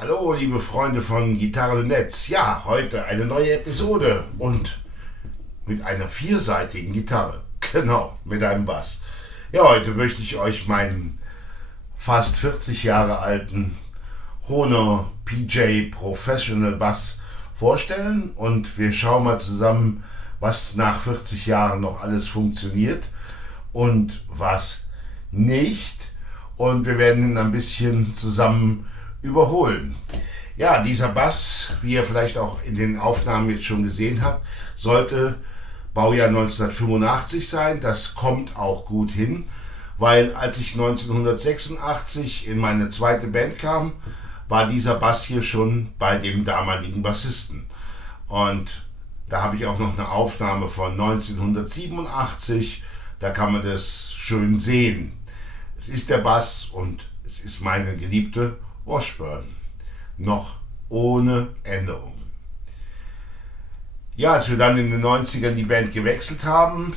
Hallo, liebe Freunde von Gitarre im Netz. Ja, heute eine neue Episode und mit einer vierseitigen Gitarre. Genau, mit einem Bass. Ja, heute möchte ich euch meinen fast 40 Jahre alten Hohner PJ Professional Bass vorstellen und wir schauen mal zusammen, was nach 40 Jahren noch alles funktioniert und was nicht. Und wir werden ihn ein bisschen zusammen überholen. Ja, dieser Bass, wie ihr vielleicht auch in den Aufnahmen jetzt schon gesehen habt, sollte Baujahr 1985 sein. Das kommt auch gut hin, weil als ich 1986 in meine zweite Band kam, war dieser Bass hier schon bei dem damaligen Bassisten. Und da habe ich auch noch eine Aufnahme von 1987, da kann man das schön sehen. Es ist der Bass und es ist meine geliebte Washburn, noch ohne Änderung. Ja, als wir dann in den 90ern die Band gewechselt haben,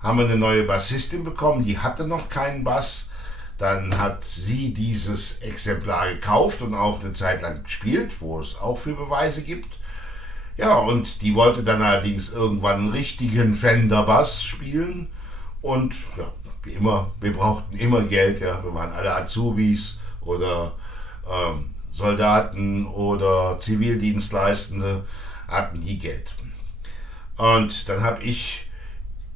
haben wir eine neue Bassistin bekommen, die hatte noch keinen Bass. Dann hat sie dieses Exemplar gekauft und auch eine Zeit lang gespielt, wo es auch für Beweise gibt. Ja, und die wollte dann allerdings irgendwann einen richtigen Fender-Bass spielen. Und ja, wie immer, wir brauchten immer Geld, ja, wir waren alle Azubis oder Soldaten oder Zivildienstleistende, hatten die Geld. Und dann habe ich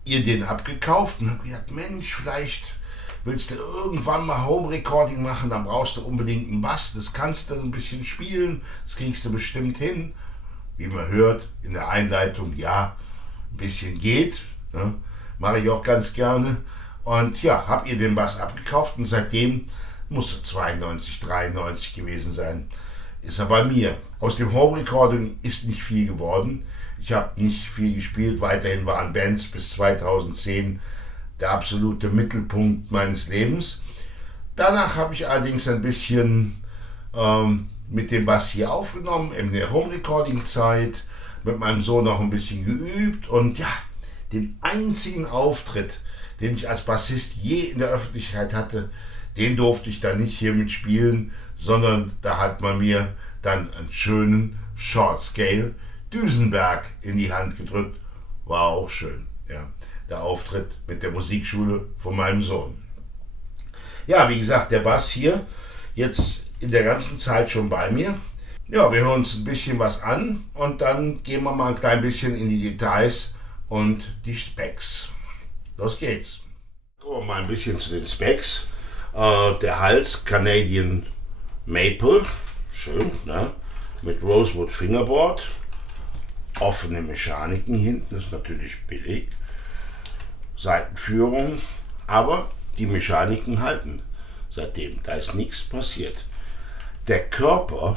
ihr den abgekauft und habe gedacht, Mensch, vielleicht willst du irgendwann mal Home Recording machen, dann brauchst du unbedingt einen Bass, das kannst du ein bisschen spielen, das kriegst du bestimmt hin. Wie man hört in der Einleitung, ja, ein bisschen geht, ne? Mache ich auch ganz gerne. Und ja, habe ihr den Bass abgekauft und seitdem muss er 92, 93 gewesen sein, ist er bei mir. Aus dem Home Recording ist nicht viel geworden. Ich habe nicht viel gespielt, weiterhin waren Bands bis 2010 der absolute Mittelpunkt meines Lebens. Danach habe ich allerdings ein bisschen mit dem Bass hier aufgenommen, in der Home Recording Zeit, mit meinem Sohn noch ein bisschen geübt und ja, den einzigen Auftritt, den ich als Bassist je in der Öffentlichkeit hatte, den durfte ich dann nicht hier mitspielen, sondern da hat man mir dann einen schönen Short Scale Duesenberg in die Hand gedrückt. War auch schön, ja, der Auftritt mit der Musikschule von meinem Sohn. Ja, wie gesagt, der Bass hier jetzt in der ganzen Zeit schon bei mir. Ja, wir hören uns ein bisschen was an und dann gehen wir mal ein klein bisschen in die Details und die Specs. Los geht's. Kommen wir mal ein bisschen zu den Specs. Der Hals Canadian Maple, schön, ne? Mit Rosewood Fingerboard, offene Mechaniken hinten, ist natürlich billig, Seitenführung, aber die Mechaniken halten seitdem, da ist nichts passiert. Der Körper,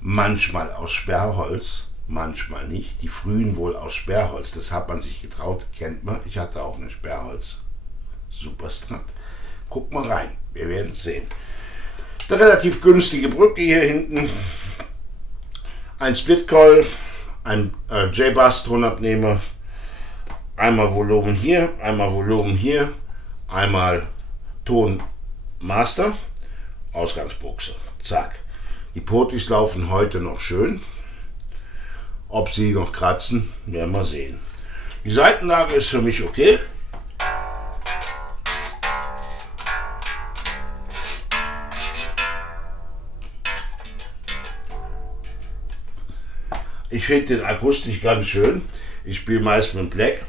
manchmal aus Sperrholz, manchmal nicht, die frühen wohl aus Sperrholz, das hat man sich getraut, kennt man, ich hatte auch eine Sperrholz Superstrat. Guck mal rein, wir werden es sehen. Eine relativ günstige Brücke hier hinten, ein Splitcoil, ein J-Bass Tonabnehmer, einmal Volumen hier, einmal Ton Master, Ausgangsbuchse, zack. Die Potis laufen heute noch schön, ob sie noch kratzen, werden wir sehen. Die Seitenlage ist für mich okay. Ich finde den akustisch ganz schön. Ich spiele meist mit Black.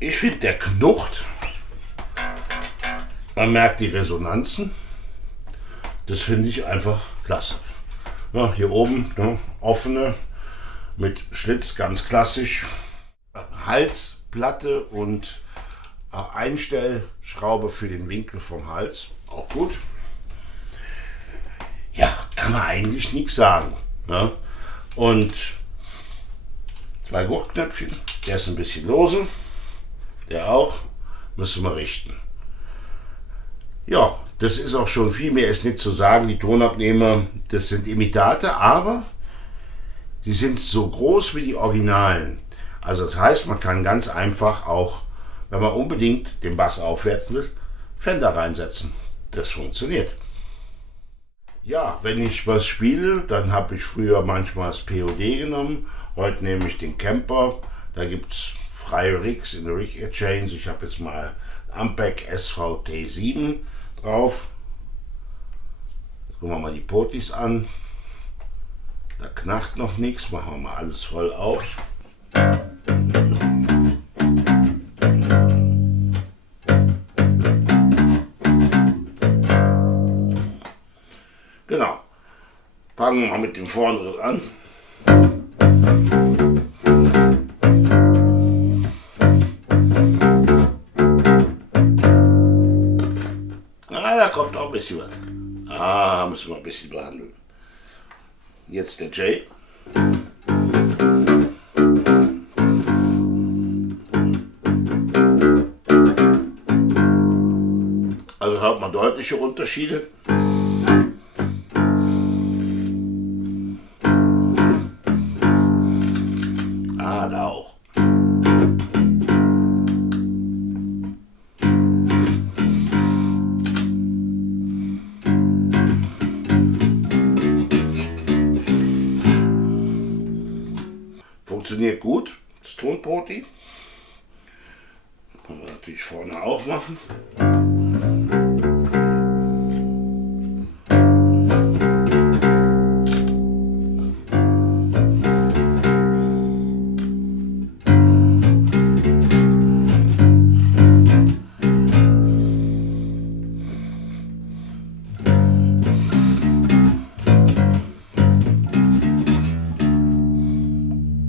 Ich finde, der knucht. Man merkt die Resonanzen. Das finde ich einfach klasse. Ja, hier oben, ne, offene mit Schlitz, ganz klassisch. Halsplatte und Einstellschraube für den Winkel vom Hals, auch gut. Ja, kann man eigentlich nichts sagen. Ne? Und zwei Gurtknöpfchen, der ist ein bisschen lose, der auch, müssen wir richten. Ja, das ist auch schon viel mehr, ist nicht zu sagen. Die Tonabnehmer, das sind Imitate, aber sie sind so groß wie die Originalen. Also das heißt, man kann ganz einfach auch, wenn man unbedingt den Bass aufwerten will, Fender reinsetzen. Das funktioniert. Ja, wenn ich was spiele, dann habe ich früher manchmal das POD genommen. Heute nehme ich den Camper. Da gibt es freie Rigs in der Rig Exchange. Ich habe jetzt mal Ampeg SVT7 drauf. Jetzt gucken wir mal die Potis an. Da knarrt noch nichts. Machen wir mal alles voll aus. Genau. Fangen wir mal mit dem Vorderen an. Da kommt auch ein bisschen was. Müssen wir ein bisschen behandeln. Jetzt der J. Also hört man deutliche Unterschiede. Da auch. Funktioniert gut, das Tonpoti. Können wir natürlich vorne auch machen.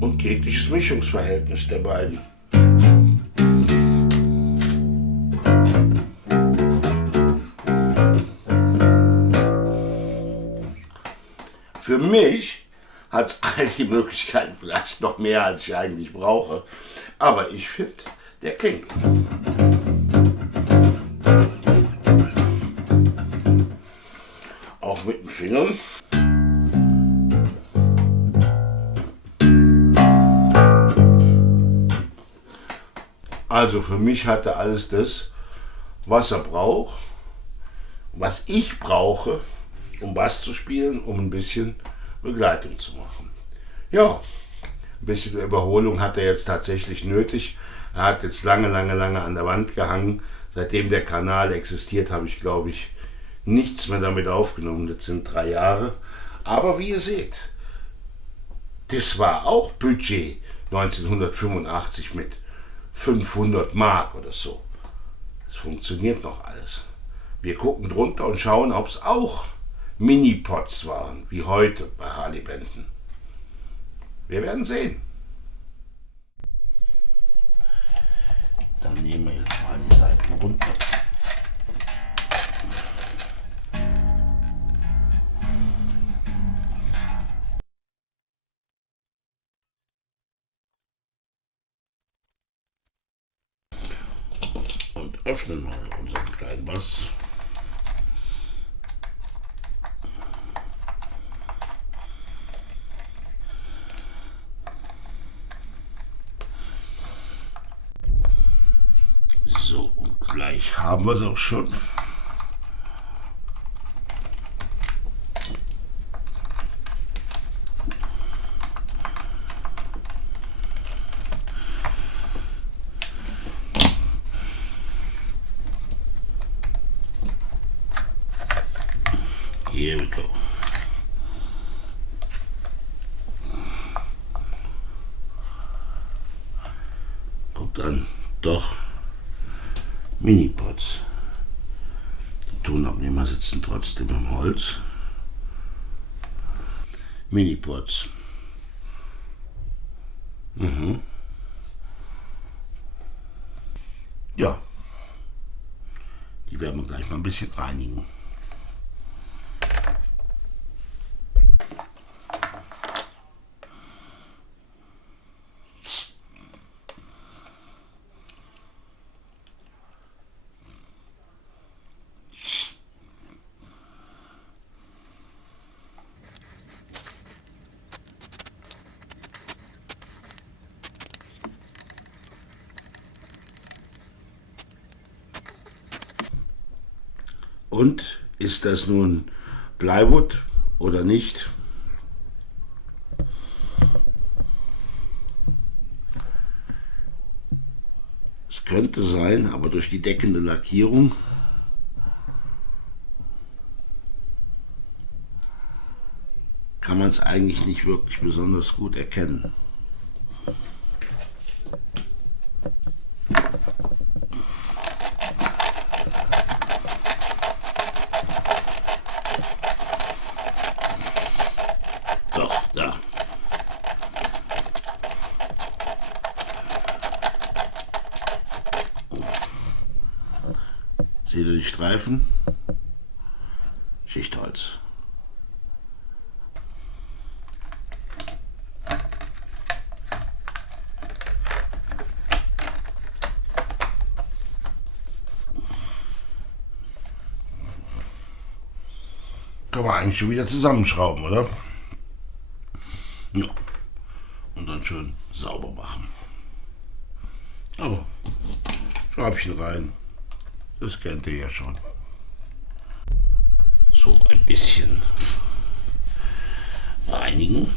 Und jegliches Mischungsverhältnis der beiden. Für mich hat es einige Möglichkeiten, vielleicht noch mehr als ich eigentlich brauche. Aber ich finde, der klingt. Auch mit den Fingern. Also für mich hat er alles das, was er braucht, was ich brauche, um Bass zu spielen, um ein bisschen Begleitung zu machen. Ja, ein bisschen Überholung hat er jetzt tatsächlich nötig. Er hat jetzt lange an der Wand gehangen. Seitdem der Kanal existiert, habe ich, glaube ich, nichts mehr damit aufgenommen. Das sind 3 Jahre. Aber wie ihr seht, das war auch Budget 1985 mit 500 Mark oder so. Es funktioniert noch alles. Wir gucken drunter und schauen, ob es auch Mini-Pots waren, wie heute bei Harley Benton. Wir werden sehen. Dann nehmen wir jetzt mal die Seiten runter. Und öffnen mal unseren kleinen Bass. So, und gleich haben wir es auch schon. Here we go. Guckt an, doch Mini-Pots. Die Tonabnehmer sitzen trotzdem im Holz. Mini-Pots. Ja, die werden wir gleich mal ein bisschen reinigen. Und ist das nun Plywood oder nicht? Es könnte sein, aber durch die deckende Lackierung kann man es eigentlich nicht wirklich besonders gut erkennen. Doch, da. Seht ihr die Streifen? Schichtholz. Können wir eigentlich schon wieder zusammenschrauben, oder? Ja. Und dann schön sauber machen. Aber Schräubchen rein. Das kennt ihr ja schon. So ein bisschen reinigen.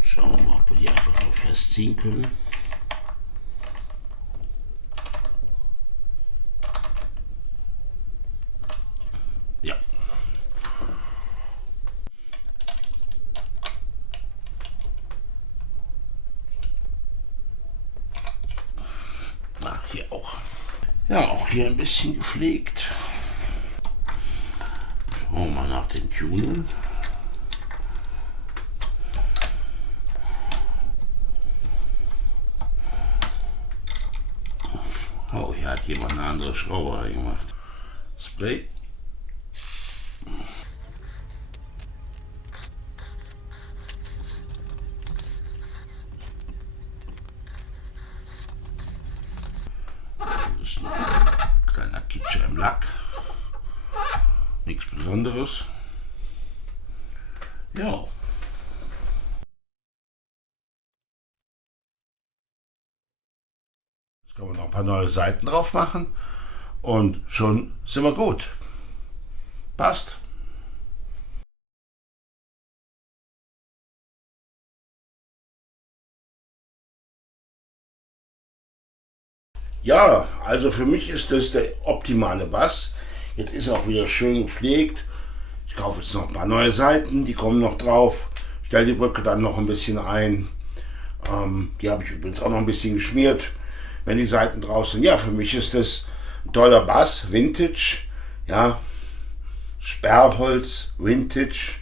Schauen wir mal, ob wir die einfach noch festziehen können. Ja. Ah, hier auch. Ja, auch hier ein bisschen gepflegt. Schauen wir mal nach den Tunen. Oh, hier hat jemand eine andere Schraube reingemacht. Spray. Das ist ein kleiner Kitscher im Lack. Nichts Besonderes. Ja. Jetzt können wir noch ein paar neue Seiten drauf machen und schon sind wir gut. Passt. Ja, also für mich ist das der optimale Bass. Jetzt ist er auch wieder schön gepflegt. Ich kaufe jetzt noch ein paar neue Seiten, die kommen noch drauf. Stelle die Brücke dann noch ein bisschen ein. Die habe ich übrigens auch noch ein bisschen geschmiert, wenn die Seiten drauf sind. Ja, für mich ist das ein toller Bass, Vintage. Ja, Sperrholz, Vintage.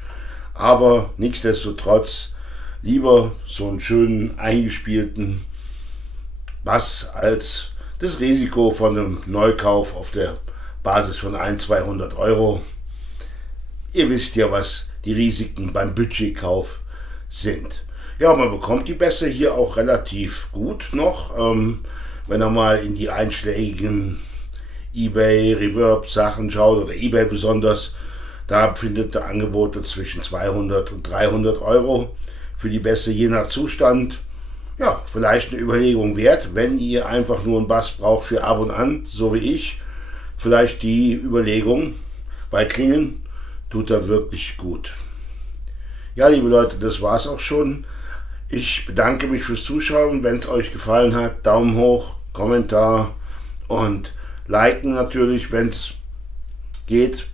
Aber nichtsdestotrotz lieber so einen schönen eingespielten Bass als das Risiko von einem Neukauf auf der Basis von 100-200 Euro. Ihr wisst ja, was die Risiken beim Budgetkauf sind. Ja, man bekommt die Bässe hier auch relativ gut noch, wenn er mal in die einschlägigen eBay Reverb Sachen schaut oder eBay besonders. Da findet ihr Angebote zwischen 200 und 300 Euro für die Bässe, je nach Zustand. Ja, vielleicht eine Überlegung wert, wenn ihr einfach nur einen Bass braucht für ab und an, so wie ich. Vielleicht die Überlegung, bei Klingen tut er wirklich gut. Ja, liebe Leute, das war's auch schon. Ich bedanke mich fürs Zuschauen. Wenn es euch gefallen hat, Daumen hoch, Kommentar und liken natürlich, wenn es geht.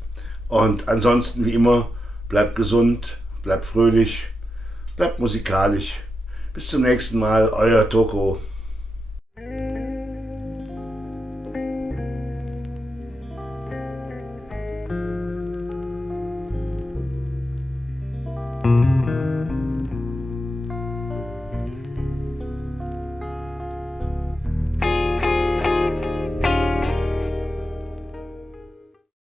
Und ansonsten wie immer, bleibt gesund, bleibt fröhlich, bleibt musikalisch. Bis zum nächsten Mal, euer Toko.